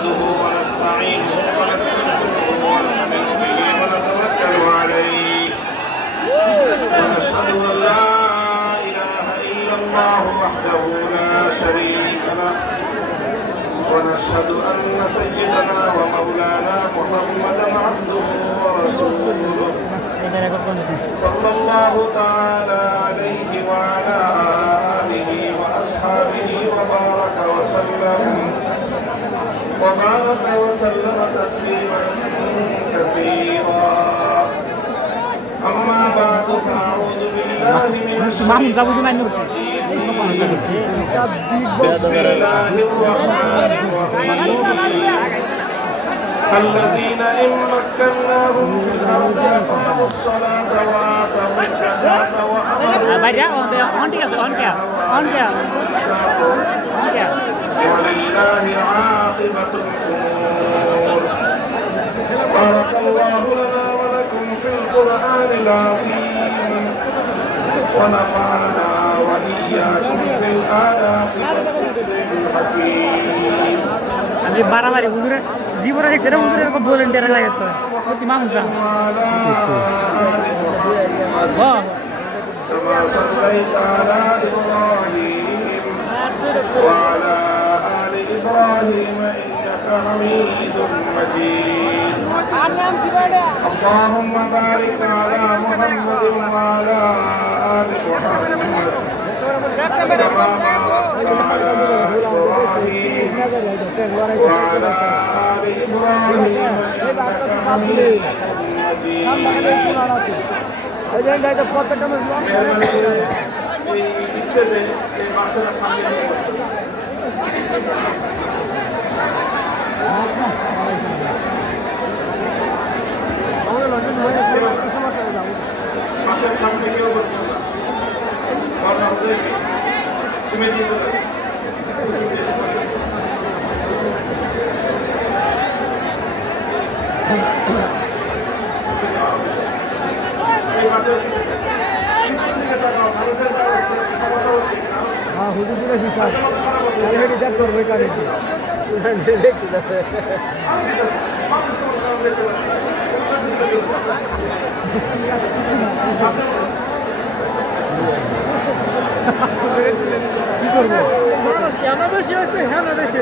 نحمده ونستعينه ونستغفره ونؤمن به ونتوكل عليه ونشهد أن لا إله إلا الله وحده لا شريك له ونشهد أن سيدنا ومولانا محمدا عبده ورسوله صلى الله تعالى عليه وعلى آله وأصحابه وبارك وسلم تسليما كثيرا أما بعد فأعوذ بالله من الشيطان الرجيم بسم الله الرحمن الرحيم الذين إن مكناهم في الأرض أقاموا الصلاة وآتوا الزكاة ولله عاقبة الأمور بارك الله لنا ولكم في القرآن العظيم ونفعنا وإياكم بالآيات والذكر الحكيم আমি বাড়াবাড়ি হুজুরে জীবনে দেখতে না হুজুরের এরকম ভলান্টিয়ার লাগে তো প্রতি মামুসা كما صليت على إبراهيم وعلى آل إبراهيم إنك حميد مجيد اللهم بارك على محمد وعلى آل محمد كما باركت على إبراهيم وعلى آل إبراهيم إنك حميد مجيد हाँ हुजूर पूरा हिसाब अरे रिजर्व कर रहे करे देख কি করব মানুষ কেন বেশি আছে হ্যাঁ না বেশি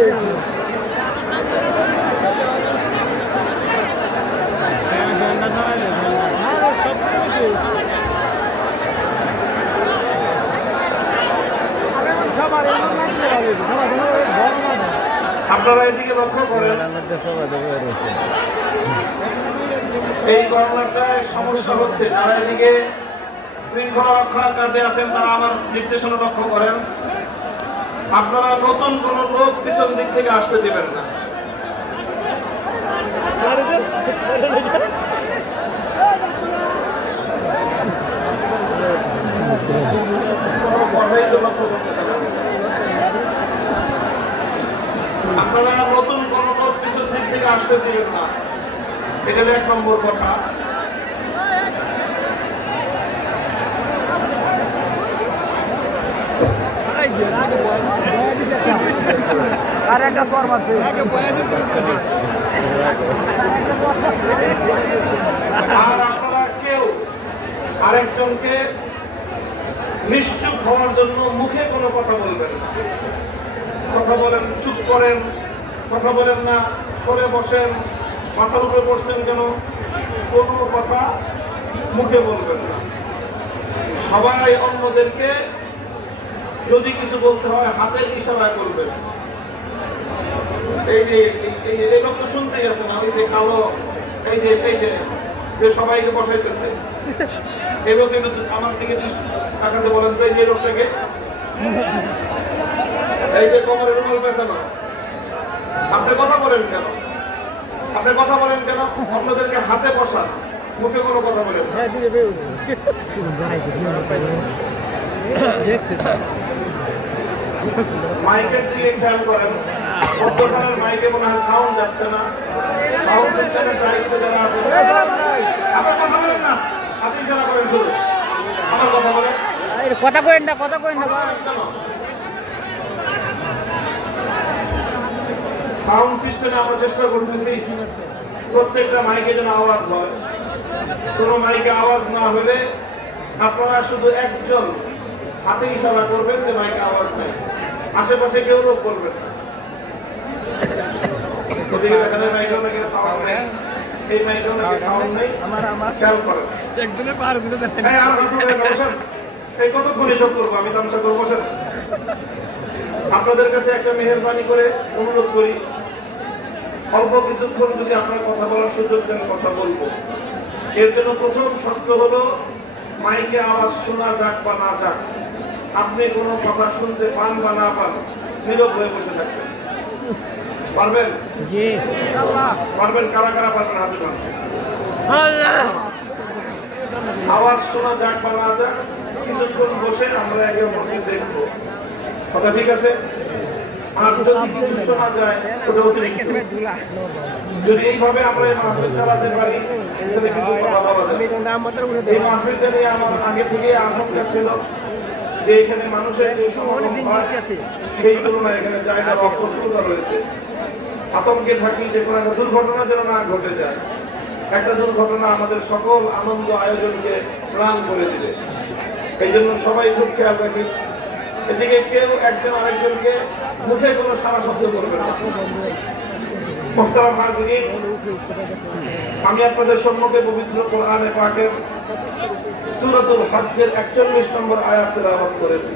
আপনারা এদিকে লক্ষ্য করেন এই করোনাটায় সমস্যা হচ্ছে যারা এদিকে শৃঙ্খলা রক্ষার কাজে আছেন তারা আমার নির্দেশনা লক্ষ্য করেন আপনারা নতুন কোন লোক পিছন দিক থেকে আসতে দেবেন না আপনারা নতুন কোন লোক পিছন দিক থেকে আসতে দিবেন না এটা ১ নম্বর কথা আর একটা সর মারছে আর আপনারা কেউ আরেকজনকে নিশ্চুপ হওয়ার জন্য মুখে কোনো কথা বলবেন না কথা বলেন চুপ করেন কথা বলেন না সরে বসেন মাথার উপরে বসছেন কেন কোনো কথা মুখে বলবেন না সবাই অন্যদেরকে যদি কিছু বলতে হয় হাতের ইশারা করবেন এই লোক তো শুনতেই আছে না ওই যে কালো এই যে সবাইকে বসাইতেছে এই লোক আমার দিকে তাকাতে বলেন তো এই যে লোকটাকে এই যে কোমরের রুমাল পেছানো আপনি কথা বলেন কেন আপনাদেরকে হাতে বসান মুখে কোনো কথা বলেন মাইকের দিকে খেয়াল করেন অধ্যক্ষের মাইকে মনে হয় সাউন্ড যাচ্ছে না সাউন্ড সিস্টেমের দায়িত্ব যারা আছে আপনার কথা বলেন না আপনি যারা করেন শুধু আমার কথা বলেন কথা কইেন না সাউন্ড সিস্টেমে আমরা চেষ্টা করতেছি প্রত্যেকটা মাইকে যেন আওয়াজ হয়। কোনো মাইকে আওয়াজ না হলে আপনারা শুধু একজন হাতে ইশারা করবেন যে মাইকে আওয়াজ নেই, আশেপাশে কেউ লোক করবেন না। এই মাইকেও নাকি সাউন্ড নেই, খেয়াল করেন। এই কতক্ষণ এসব করবো, আমি তামসা করবো। আপনাদের কাছে একটা মেহেরবানি করে অনুরোধ করি, অল্প কিছুক্ষণ যদি আপনার কথা বলার সুযোগ দেন কথা বলবো। এর জন্য প্রথম শর্ত হলো মাইকে আওয়াজ শোনা যাক বা না যাক, আপনি কোনো কথা শুনতে পান বা না পান নীরব হয়ে বসে থাকবেন। পারবেন? পারবেন? কারা কারা পারবেন হাতে পান? আওয়াজ শোনা যাক বা না যাক কিছুক্ষণ বসে আমরা একে অপরকে দেখবো। কথা ঠিক আছে? আর যদি কিছু শোনা যায় ওটা অতিরিক্ত। যদি এইভাবে আমরা এই মাহফিল চালাতে পারি তাহলে কিছু কথা বলা যাবে। এই মাহফিলটা নিয়ে আমার আগে থেকে আশঙ্কা ছিল যে এখানে মানুষের যে সমাগম হয় সেই তুলনায় এখানে জায়গার অপ্রস্তুততা রয়েছে। আতঙ্কে থাকি যে কোনো একটা দুর্ঘটনা যেন না ঘটে যায়। একটা দুর্ঘটনা আমাদের সকল আনন্দ আয়োজনকে প্রাণ করে দিবে। এই জন্য সবাই খুব খেয়াল রাখি, এদিকে কেউ একজন আরেকজনকে মুখে কোনো সারা শব্দ করবে না। আমি আপনাদের সম্মুখে পবিত্র কোরআনে পাকের সূরাতুল হজ্জের ৪১ নম্বর আয়াত তেলাওয়াত করেছি।